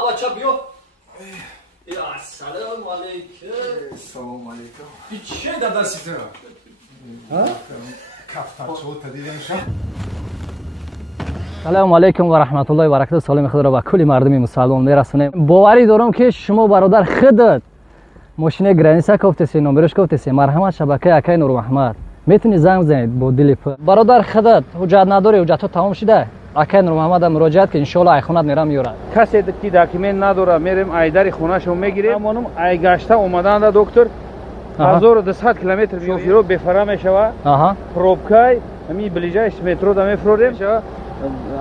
بچه بیا. السلام علیکم. سلام علیکم. چی در دستی تو؟ کفتر چوت دیدیم شب. سلام علیکم و رحمت الله و برکاته. سلام خدا را به کل مردم مسلمان میرسونیم. باوری دارم که شما برادر خودت ماشین گرانیسا گفتسی نمبرش گفتسی مرحمت شبکه اکای نور محمد میتونی زنگ بزنید با دل برادر خودت حجت نداری حجت تمام شده اکای نور محمد مراجعت که ان شاء الله خونت میرم میاره کسی که داکیومنت نداره میریم ایدر خونهشو میگیریم همونم ای گشته اومدن دکتر 1200 کیلومتر میرو بفرا میشوه پروبکای می بلیجاش مترو دم میفروریم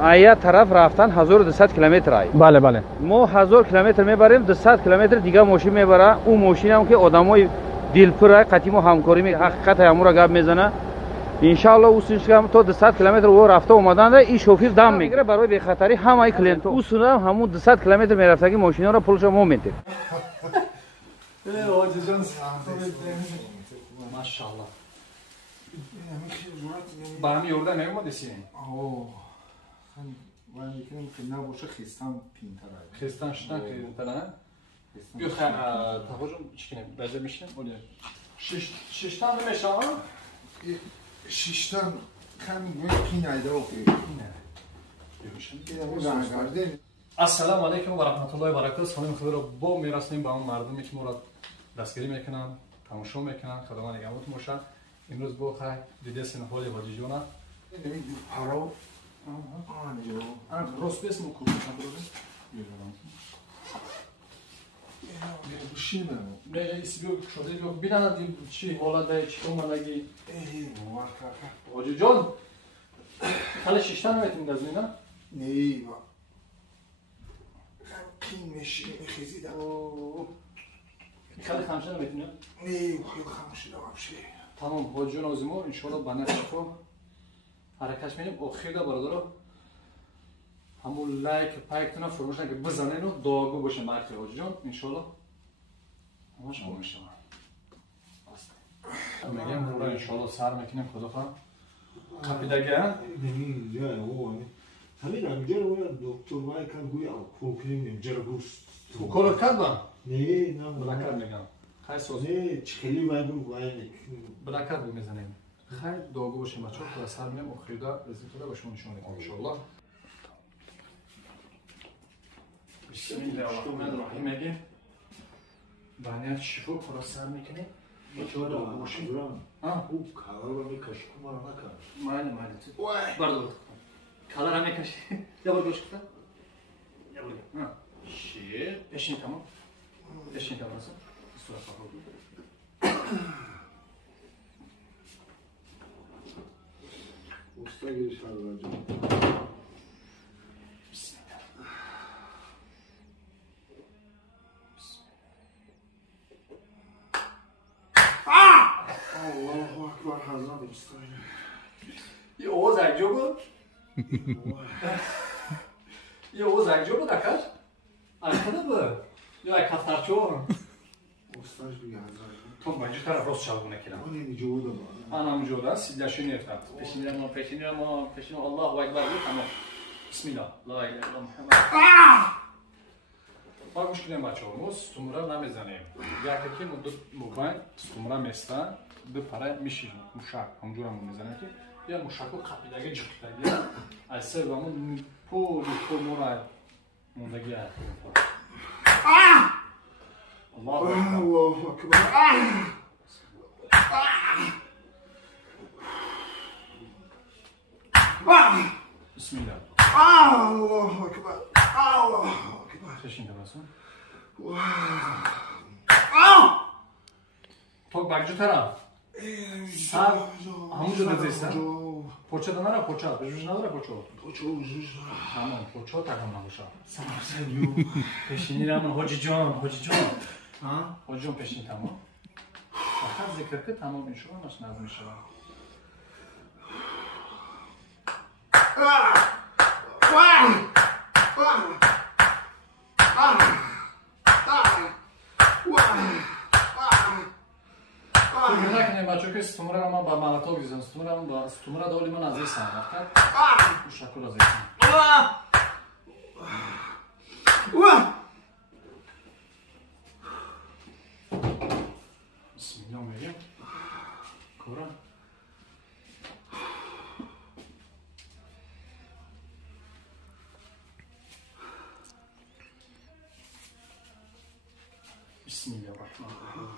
آیا طرف رفتن 1200 کیلومتر ای بله بله ما 1000 کیلومتر میبریم 200 کیلومتر دیگه ماشین میبره اون ماشین هم که آدمای دلپر قطعی همکاری می حقیقت امور گپ میزنه ان شاء الله اوسش هم تو 200 کیلومتر و رفته اومدن این شوفیر دم میگیره برای بی خطری همه کلینت اصولا همون 200 کیلومتر میرفتگی ماشینا رو پولش مومنت ماشاءالله با هم یورده نیومدی من میکنم که نباشه خیستم پینتر خیستان شدن که پلانه بیا تاخوجم چکنه بزر میشن اولی ششتان نمیشه ها؟ ششتان کمی پین ایده و پینه السلام علیکم و رحمت الله و برکاته. سلام خدا رو با میرسونیم به اون مردمی که ما را دستگیری میکنن تماشا میکنن خدا من نگهدارت باشن. امروز با خیر دیده سن حال حاجی جونا پارو راست بس مکو بوشی نه ایسی بیو شده بیو بینن دیم چی حالا ده چی اومدگی حاجی جان خاله ششتن میتونید از اینا نه پین میشی میخیزیدم خاله خمشن میتونید نه خیلی خمشیدم همشه تمام حاجی جان آزمو ان شاء الله بنا شفا حرکت می‌کنیم آخر دا برادر همون لایک پایکتون فراموش نکنید بزنید و دعاگو باشه مرد حاجی جان ان شاء الله همش خوب میشه میگم رو ان شاء الله سر میکنیم خدا خواهد قپیدگه نمی‌دونم او همین همینجا رو دکتر مایکل گویا کوکلیم اینجا رو گوشت تو کار کرد با نه بلاکر میگم خیلی سوز نه چخیلی وای بلاکر میزنیم خیلی دعاگو باشیم بچه‌ها خدا سر می‌کنیم آخر دا رزق خدا باشون نشون میدیم ان شاء الله بسم الله الرحمن الرحیم میگه بنیاد شفا خدا سر میکنه بچه‌ها دعاگو باشیم او کارا رو میکشم ما نکرد مالی برد کالر هم میکشی یا برد گوش کتا یا برد شیر بشین تمام بشین تمام اصلا صورت فقط مستقیش هر راجع بسم الله الله اکبر حضرت مستقیم یه اوز اگجو بود یه اوز اگجو بود اکش اکده بود یا اکفترچو مستقیش بگه حضرت تو بنجی طرف راست شلگونه کنم من اینجا بودم من همونجا بودم سیدلشو نیفتم پیشین الله اکبر بود تمام بسم الله لا اله الا محمد ما گوش کنیم بچه ها ما ستومره نمیزنیم یکی که مدت موبایل ستومره میستن به پره میشیم موشک همجور همون میزنیم که یا موشک رو قپیدگی جکتگی از سر بامون پول مورد موندگی هست الله اکبر بسم الله الله اکبر الله اکبر چشین تماسون تو بگجو طرف سر همونجا دزیستن پوچه دانه را پوچه بجوش نداره پوچه همون پوچه تکم نباشه پیشینی رمون حاجی جان حاجی جان پیشینی تمام فقط ذکر که تمام این شما نش نظم میشه بچه که ستومره رو من با ملتا بگیزم ستومره دالی من از ایستم وقت شکل از ایستم Bismillah میگم. کورا. بسم الله الرحمن الرحیم.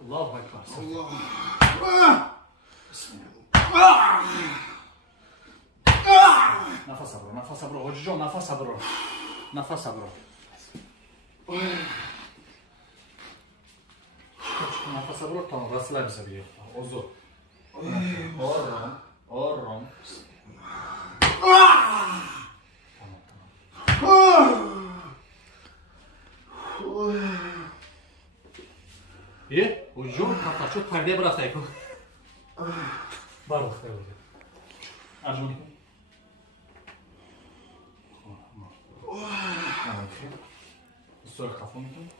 الله اکبر. الله. بسم الله. نفس برو، نفس برو. حاجی جان نفس برو. نفس برو. نفس برو تا وصله بشه بیه. اوزو. آرام، آرام. یه وجود کافچو پرده برافته کو. بارو خیلی. آجون. استور خفون میکنی؟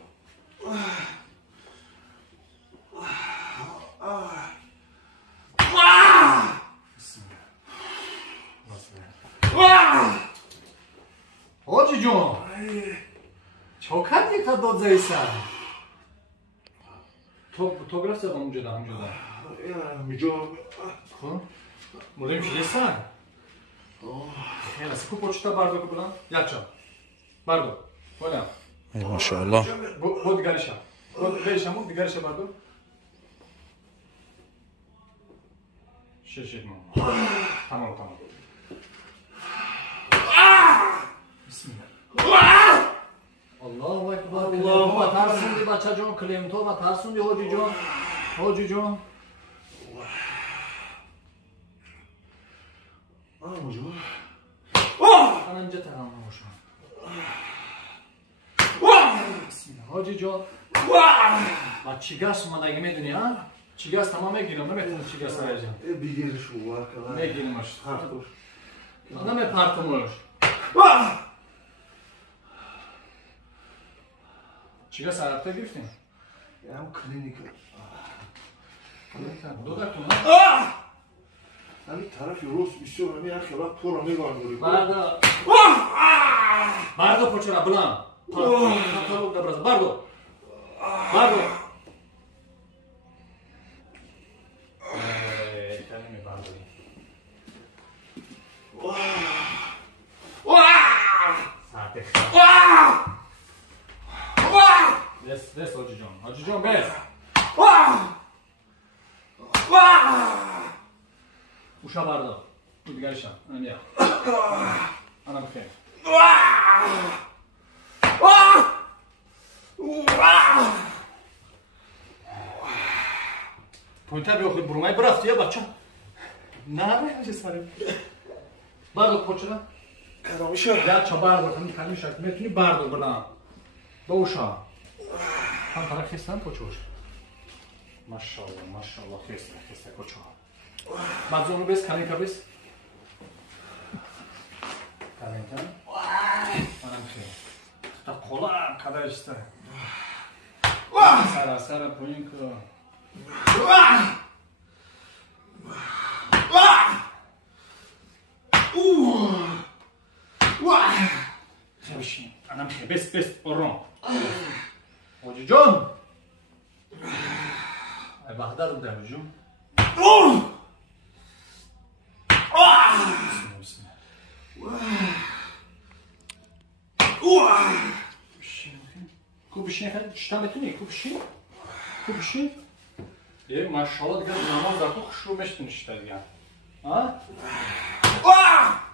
حاجی جون چوکت یک داد زیسن تو گرفت زدم اونجا ده همجا ده اینجا خب مولیم شدیستن خیلی سکو پوچتا باردو که بلند یک چا باردو بلند ماشاءالله بود دیگریشم بود بیشم دیگریشم باردو شش تمام بسم الله الله اکبر الله ترسوندی بچه جان کلیم تو و ترسوندی حاجی جان حاجی جان من اینجا ترام نموشم بسم الله حاجی جان و چیگاس اومدگی میدونی ها؟ چیگاس تمام میگیرم نمیتونم چیگاس رای جان بگیرش رو واقعا میگیریمش نمیپرتمش چیگاس سرطه گرفتیم؟ هم کلینیک دو دکتون همین طرفی روز بسیار همین اخی وقت تو رو میگاندوری باردو پوچرا بلان باردو کلمی باردوی ساعت بس حاجی جان بس اوشا باردو تو دیگرشم انا بخیر پوینتر بیاخید برومای برفتی یا بچه نه میشه سرم باردو پوچرا کرامیشه یا چا باردو همین کلمی شکل میتونی باردو بلند با اوشا هم طرف خیستن پوچوش ماشاءالله خیسته کچه بعد زون رو بیست کلینکا بیست کلینکا منم خیلی تا قلم کدرشته سر پوینکا خیلی بشین منم خیلی بیست آرام حاجی جان ای بخدر رو در جون بسم خوب بشین خیلی چشتم بتونی خوب بشین یه ماشاءالله دیگه نماز در تو خوش رو میشتونی شده دیگه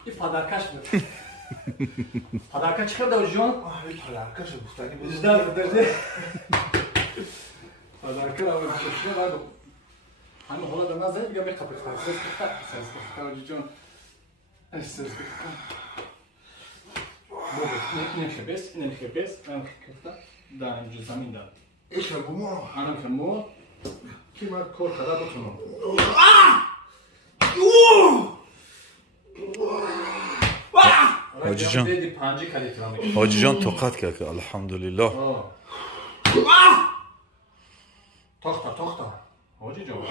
این پادرکش بود پادرکش چی کرده حاجی جان؟ این پدرکش گفتنی بزده پادرکش رو بشینه باید همین حالا به نظر دیگه میخواه سرس بخطه حاجی جان سرس بخطه نمیشه بیست در اینجا زمین دار ایش رو بومو منم که مو که باید کار کرده بتونم حاجی جان حاجی جان توقت کرد که الحمدلله تاخته حاجی جان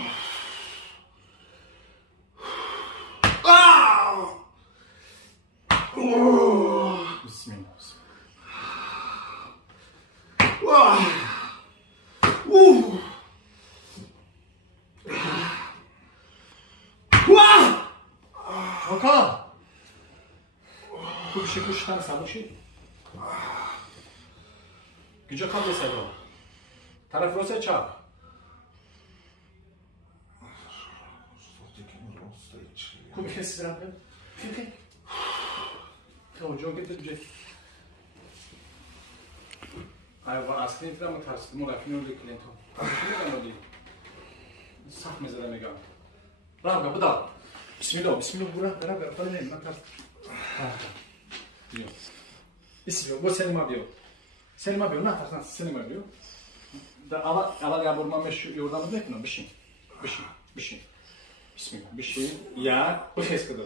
بسم الله Hakan. Kuş tane sabuşi. Güce kal mesela. Taraf rosa çap. Come che si tratta? Che? Tamam, çok getireceğiz. Ay var aslında falan mı ters? Mora finalde klient. Şimdi ne oldu? Saf mezara mega. Bravo, bu da. Bismillah, bismillah bura. Beraber falan ne? Ters. Diyor. Bismillah, bu senin abi diyor. Senin abi diyor, ne yaparsın? Senin abi diyor. Da ala ya burma meş yordamı değil mi? Bir şey. Bismillah. Bir şey ya bu ses kadar.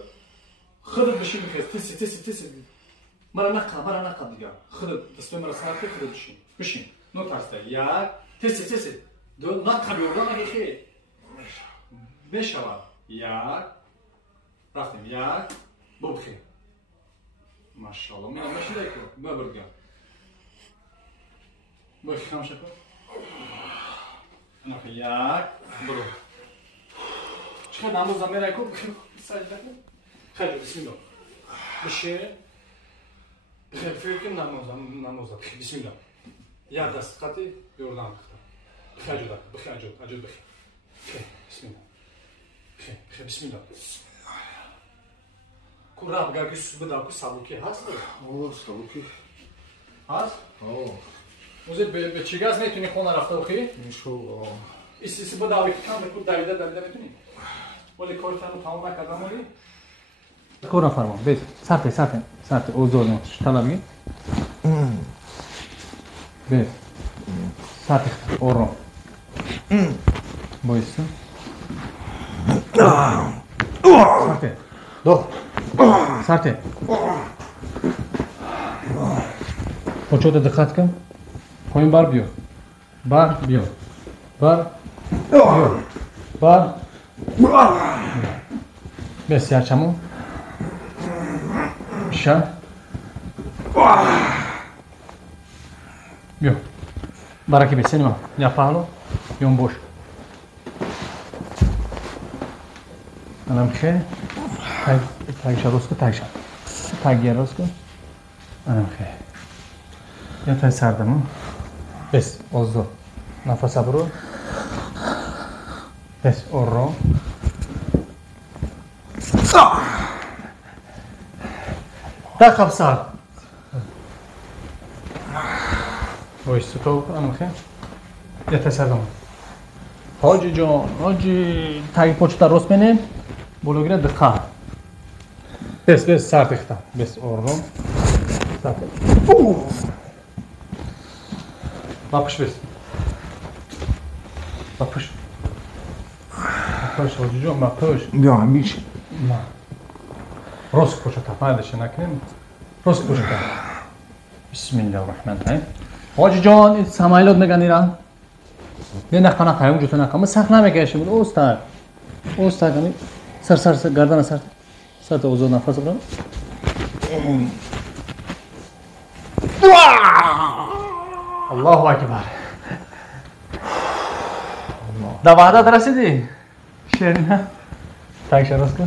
Xırd bir şey bir ses. Tis. Bana nakal diyor. Xırd dışta mara saatli xırd bir şey. No tarsta ya tis. Do nakal yordan geçe. Beş hava. Ya rastım ya bu bir. Maşallah. Mina meşi de ko. Bu burga. Bu kam şaka. Ana ya bu. Çıkar namaz zamera ko. Sadece. Hadi bismillah. Bir şey. Fikrim namaz. Bismillah. Ya da sıkatı yordan kıta. Acı. Bismillah. Bismillah. Kurab gargı sübü da ku sabuki has mı? Oo, sabuki. Has? Oo. Muze be çigaz metuni kona rafta okey? İnşallah. İstisi bu davet kan ve ku davide metuni. Voli kortanı tamam kadar mı? کورا فرما بس سرت اوزور نمیش طلبی بس سرت اورو بایسته سرت پوچوت دقت کن پایین بر بیو بس یارچمون Şan. Yok. Baraki beseni ma. Yapalo. Yon boş. Anam ke. Tag şarosko tagşa. Tag yarosko. Anam ke. Ya tay sardım. Bes ozo. Nafas abro. Bes orro. Da kapsar. O işte ama ki. Yeterli. Hacı can, hacı tagi poçta rosmene. Bologre dıka. Bes sartıkta. Bes orum. Sartık. Bakış bes. Bakış hacı can bakış. Ya bir şey. Rosk poçta. Hadi şenaknem. Rosk poçta. Bismillahirrahmanirrahim. Hacı can samaylot meganiran. Ben de kana kayım jutuna kamı sakna me keşim bu usta. Usta kami sar gardana sar da uzun nefes alın. Allahu ekber. Davada drasidi. Şerina. Tak şaraska.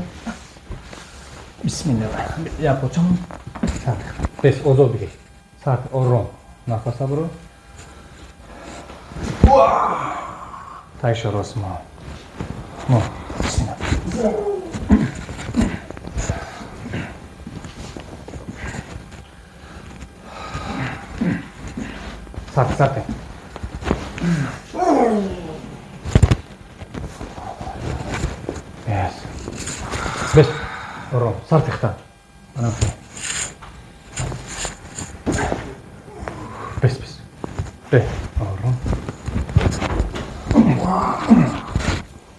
Bismillah. Ya poçam. Sar. Bes ozo bir. Sar oron. Nefes alın. Taşa Rosma. No. Sarte. Yes. Bes. Oro. Sarte khta. Ana. Bes. Be. Oro.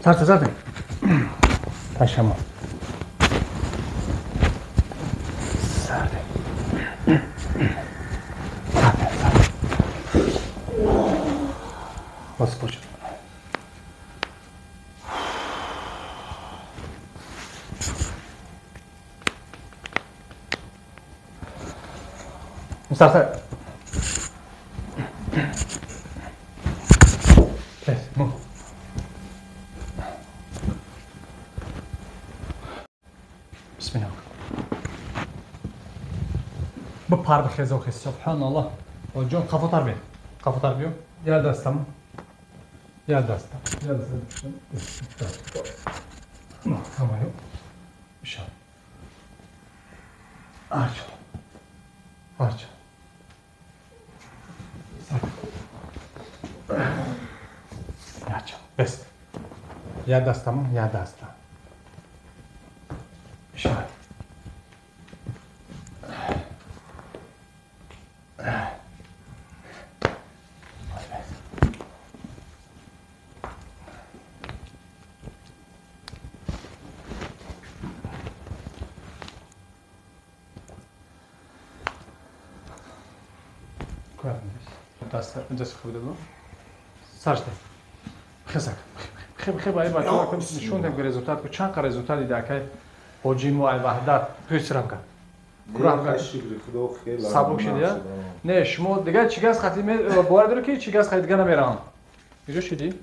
Sarte. Taşama. Sarte. Bas poç. Sarte. پر بخیز آخی سبحان الله حاج جان کفتر بی کفتر بیو یه دستم یه دستم همه میشم آرچه آرچه آرچه بست یه دستم یه دستم میشم دست خود دو سرشته خسک خیلی باید بچه‌ها کنیم نشون دهیم که رزولتات کو چند قرار رزولتات دیده که حجم و وحدت پیش رم کرد سبک شدی نه شما دیگه چیگاز خطی می باور داره که چیگاز خطی دیگه نمیرم اینجا شدی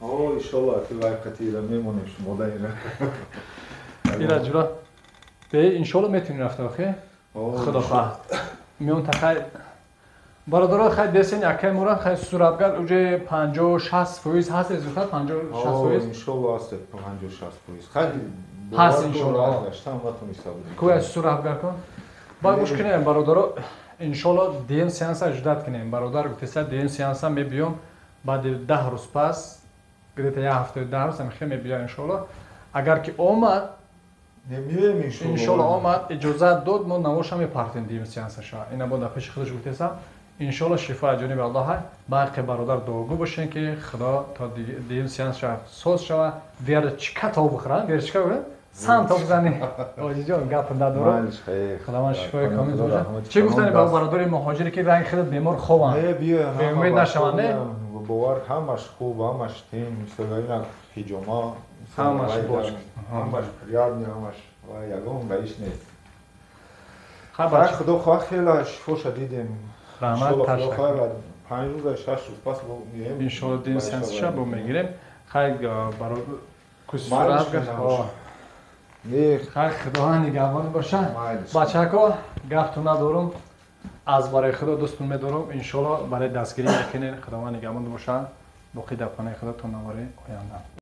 آه ایشالله که وقتی را میمونیم شما در اینا جورا به انشالله میتونی رفته آخه خدا خواهد میون تخیل برادرها خیلی دستین یکی مورد خیلی صورتگر اوجه 50-60% هست رزولتات 50-60% انشالله هست 50-60% خیلی هست انشالله کوی صورتگر کن باید گوش کنیم برادرها انشالله دیم سیانس اجداد کنیم برادر گفتیسه دیم سیانس هم میبیام بعد 10 روز پس گریت یه هفته 10 روز هم خیلی میبیام انشالله اگر که آمد انشالله آمد اجازه داد ما نماش هم میپرتیم دیم سیانس شا اینا با در پیش خودش گفتیسم انشالله شفا جانب الله های باقی برادر دعاگو باشین که خدا تا دیم سیانس شا سوز شوه ویر چکا تا بخورن ویر چکا بخورن سان تا بزنی آجی جان گپ نداره خدا من شفای کامل بده چی گفتنی با برادر مهاجری که رنگ خیلی بیمار خوبن به امید نشون نه باور همش خوب همش تیم مثلا اینا هجوما همش باش همش یاد همش و یگان رئیس نیست خبر خدا خواه خیلی شفا شدیدیم رحمت تشکر 5 روز 6 روز پس میگیم ان شاء الله دین سنس شب میگیریم خیلی برای کسرات گفت خیلی خدا نگهبان باشه بچه‌ها گفتم ندارم از برای خدا دوستون می‌دارم ان شاء الله برای دستگیری میکنین خداوند نگهبان باشه باقی در خانه خداتون نواره آینده